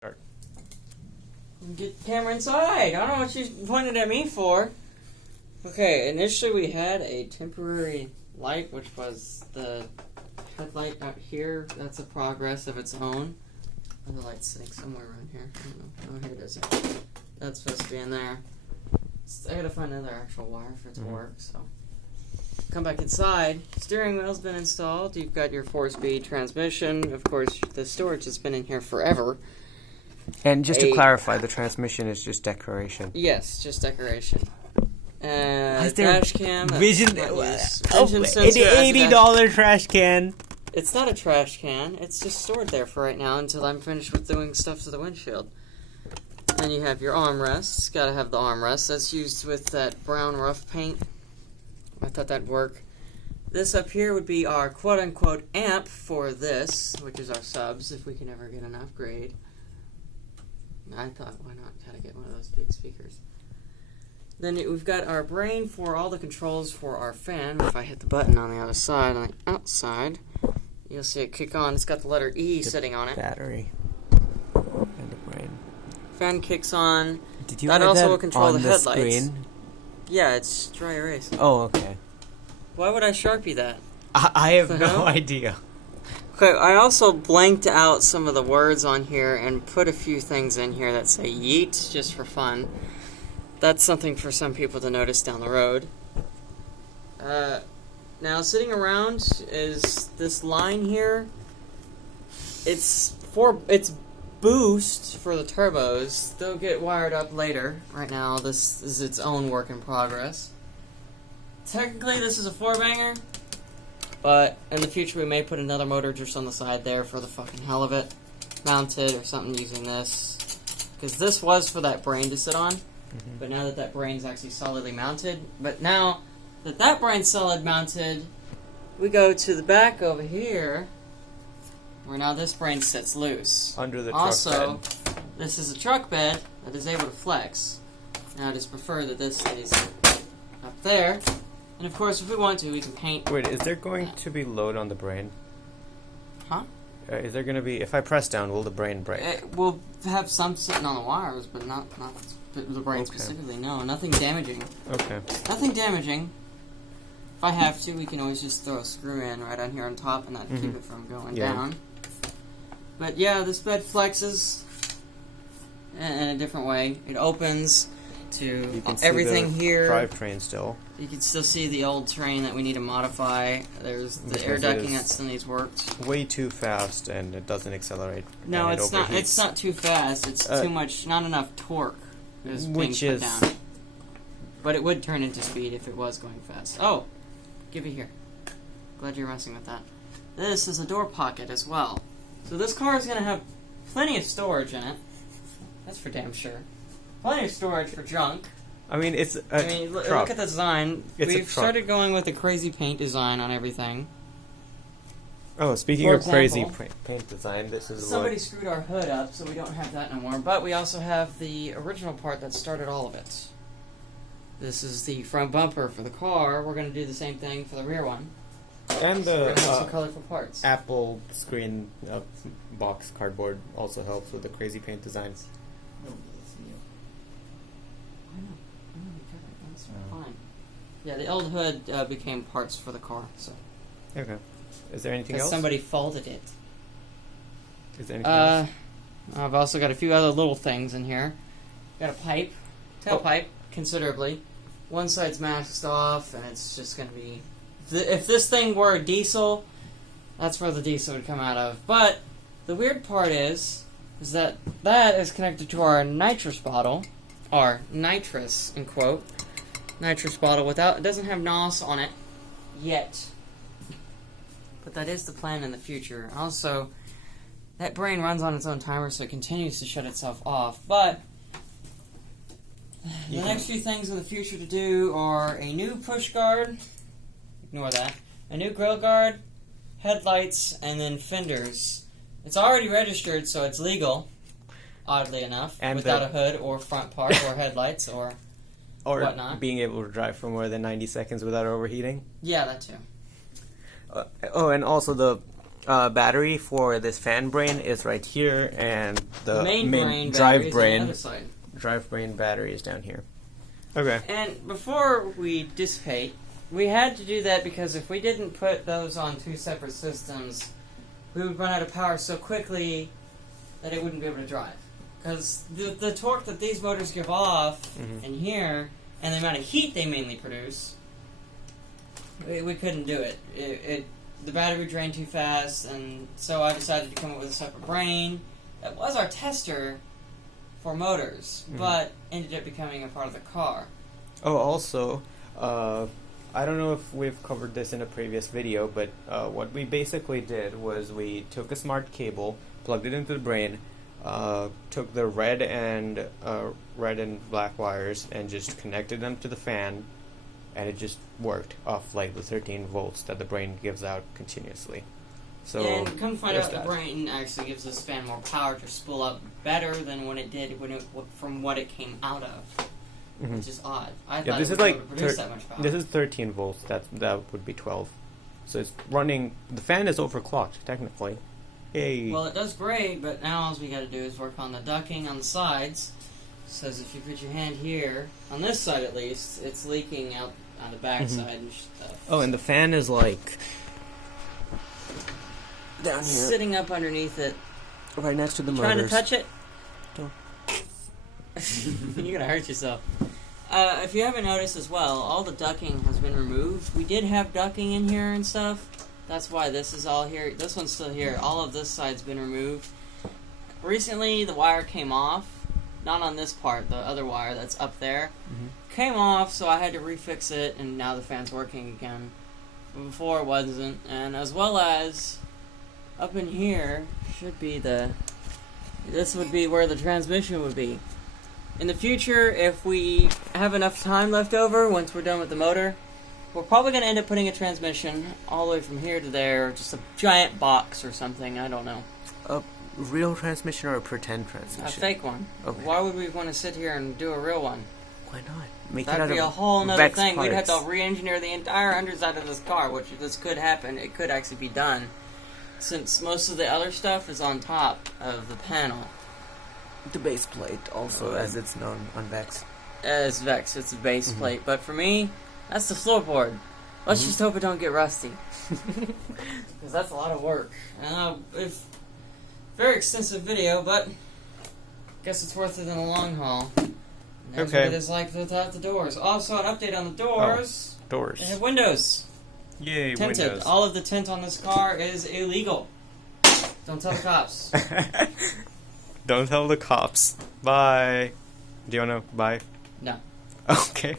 Start. Get the camera inside. I don't know what you pointed at me for. Okay, initially we had a temporary light, which was the headlight out here. That's a progress of its own. Oh, the light's sitting somewhere around here. I don't know. Oh, here it is. That's supposed to be in there. I gotta find another actual wire for it to work, so. Come back inside. Steering wheel's been installed. You've got your 4-speed transmission. Of course, the storage has been in here forever. And just to clarify, the transmission is just decoration. Yes, just decoration. Dash cam. Vision an $80 trash can. It's not a trash can. It's just stored there for right now until I'm finished with doing stuff to the windshield. Then you have your armrests. Gotta have the armrest. That's used with that brown rough paint. I thought that'd work. This up here would be our quote-unquote amp for this, which is our subs, if we can ever get an upgrade. I thought, why not try to get one of those big speakers? Then we've got our brain for all the controls for our fan. If I hit the button on the other side, on the outside, you'll see it kick on. It's got the letter E sitting on it. Battery. And the brain. Fan kicks on. Did you that write also that will control on the headlights. Screen? Yeah, it's dry erase. Oh, okay. Why would I Sharpie that? I have no idea. Okay, I also blanked out some of the words on here and put a few things in here that say yeet, just for fun. That's something for some people to notice down the road. Now, sitting around is this line here. It's boost for the turbos. They'll get wired up later. Right now, this is its own work in progress. Technically, this is a 4-banger. But in the future, we may put another motor just on the side there for the fucking hell of it. Mounted or something using this. Because this was for that brain to sit on. But now that brain's actually solidly mounted. But now that brain's solid mounted, we go to the back over here. Where now this brain sits loose. Under the truck bed. This is a truck bed that is able to flex. And I just prefer that this stays up there. And of course, if we want to, we can paint. Wait, is there going to be load on the brain? Huh? Is there going to be... If I press down, will the brain break? We'll have some sitting on the wires, but not the brain specifically. No, nothing damaging. Okay. Nothing damaging. If I have to, we can always just throw a screw in right on here on top and not keep it from going down. But yeah, this bed flexes in a different way. It opens to everything here. Drivetrain still. You can still see the old train that we need to modify. There's the air ducting that still needs worked. Way too fast, and it doesn't accelerate. No, it's not. It's not too fast. It's too much. Not enough torque is being put down. But it would turn into speed if it was going fast. Oh, give it here. Glad you're messing with that. This is a door pocket as well. So this car is going to have plenty of storage in it. That's for damn sure. Plenty of storage for junk. I mean, it's a look truck. at the design. We've started going with a crazy paint design on everything. Oh, speaking of crazy paint design, this is somebody screwed our hood up, so we don't have that no more. But we also have the original part that started all of it. This is the front bumper for the car. We're going to do the same thing for the rear one. And so we're the gonna have some colorful parts. Apple screen box cardboard also helps with the crazy paint designs. Fine. Yeah, the old hood became parts for the car. So. Okay. Is there anything else? Somebody faulted it. Is there anything else? I've also got a few other little things in here. Got a pipe, tailpipe, considerably. One side's masked off, and it's just going to be... If this thing were a diesel, that's where the diesel would come out of. But the weird part is that is connected to our nitrous bottle, our nitrous, in quote, nitrous bottle without... It doesn't have NOS on it yet. But that is the plan in the future. Also, that brain runs on its own timer, so it continues to shut itself off. But the next few things in the future to do are a new push guard. Ignore that. A new grill guard, headlights, and then fenders. It's already registered, so it's legal, oddly enough, and without a hood or front part or headlights or whatnot. Being able to drive for more than 90 seconds without overheating. Yeah, that too. And also the battery for this fan brain is right here, and the main brain drive battery is on the brain other side. drive brain battery is down here. Okay. And before we dissipate, we had to do that because if we didn't put those on two separate systems, we would run out of power so quickly that it wouldn't be able to drive. Because the torque that these motors give off in here, and the amount of heat they mainly produce, we couldn't do it. The battery would drain too fast, and so I decided to come up with a separate brain. That was our tester for motors, but ended up becoming a part of the car. Oh, also, I don't know if we've covered this in a previous video, but what we basically did was we took a smart cable, plugged it into the brain, took the red and black wires, and just connected them to the fan, and it just worked off like the 13 volts that the brain gives out continuously. So and come find out, the brain actually gives this fan more power to spool up better than when it did from what it came out of, which is odd. I thought this it is would like be able to produce that much power. This is 13 volts. That would be 12. So it's running. The fan is overclocked technically. Yay! Well, it does great, but now all we got to do is work on the ducking on the sides. It says if you put your hand here, on this side at least, it's leaking out on the back side and stuff. Oh, and the fan is like down here, sitting up underneath it. right next to the motors. Trying to touch it? Don't. You're gonna hurt yourself. If you haven't noticed as well, all the ducking has been removed. We did have ducking in here and stuff. That's why this is all here. This one's still here. All of this side's been removed. Recently, the wire came off. Not on this part, the other wire that's up there. Came off, so I had to refix it, and now the fan's working again. But before it wasn't. And as well as up in here should be this would be where the transmission would be. In the future, if we have enough time left over, once we're done with the motor, we're probably going to end up putting a transmission all the way from here to there, or just a giant box or something, I don't know. A real transmission or a pretend transmission? A fake one. Okay. Why would we want to sit here and do a real one? Why not? Make That'd it out be of a whole nother Vex thing. We'd have parts. to re-engineer the entire underside of this car, which this could happen. It could actually be done, since most of the other stuff is on top of the panel. The base plate, also, as it's known on Vex. As Vex, it's a base plate. But for me, that's the floorboard. Let's just hope it don't get rusty. Because that's a lot of work. It's very extensive video, but guess it's worth it in the long haul. And that's Okay. what it is like without the doors. Also, an update on the doors. Doors. They have windows. Yay, Tinted. windows. All of the tint on this car is illegal. Don't tell the cops. Don't tell the cops. Bye. Do you wanna bye? No. Okay.